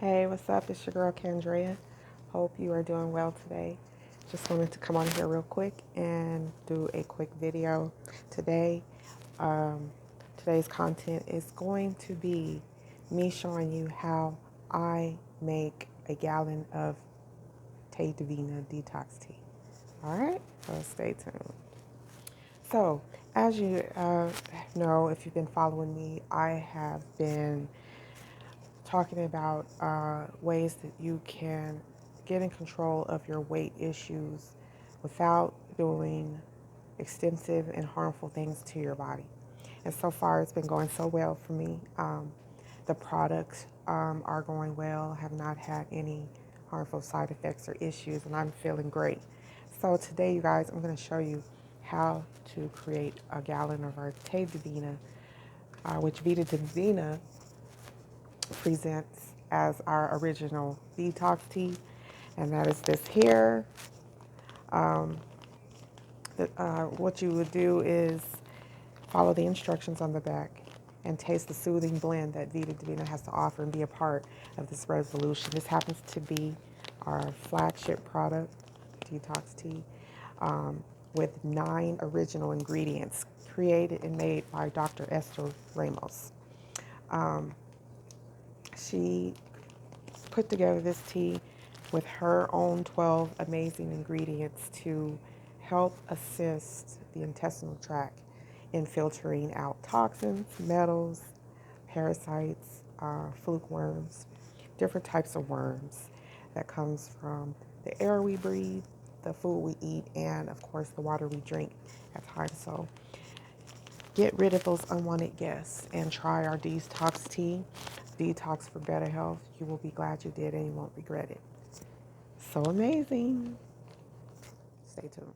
Hey, what's up? It's your girl Kendria. Hope you are doing well today. Just wanted to come on here real quick and do a quick video today. Um, Today's content is going to be me showing you how I make a gallon of Tedivina detox tea. All right, so stay tuned. So, as you know, if you've been following me, I have been talking about ways that you can get in control of your weight issues without doing extensive and harmful things to your body. And so far, it's been going so well for me. The products are going well, have not had any harmful side effects or issues, and I'm feeling great. So today, you guys, I'm going to show you how to create a gallon of our Tedivina, which Vita Divina presents as our original detox tea, and that is this here. What you would do is follow the instructions on the back and taste the soothing blend that Vita Divina has to offer and be a part of this revolution. This happens to be our flagship product, detox tea, with 9 original ingredients created and made by Dr. Esther Ramos. She put together this tea with her own 12 amazing ingredients to help assist the intestinal tract in filtering out toxins, metals, parasites, fluke worms, different types of worms that comes from the air we breathe, the food we eat, and of course the water we drink at times. So get rid of those unwanted guests and try our detox tea. Detox for better health. You will be glad you did and you won't regret it. So amazing. Stay tuned.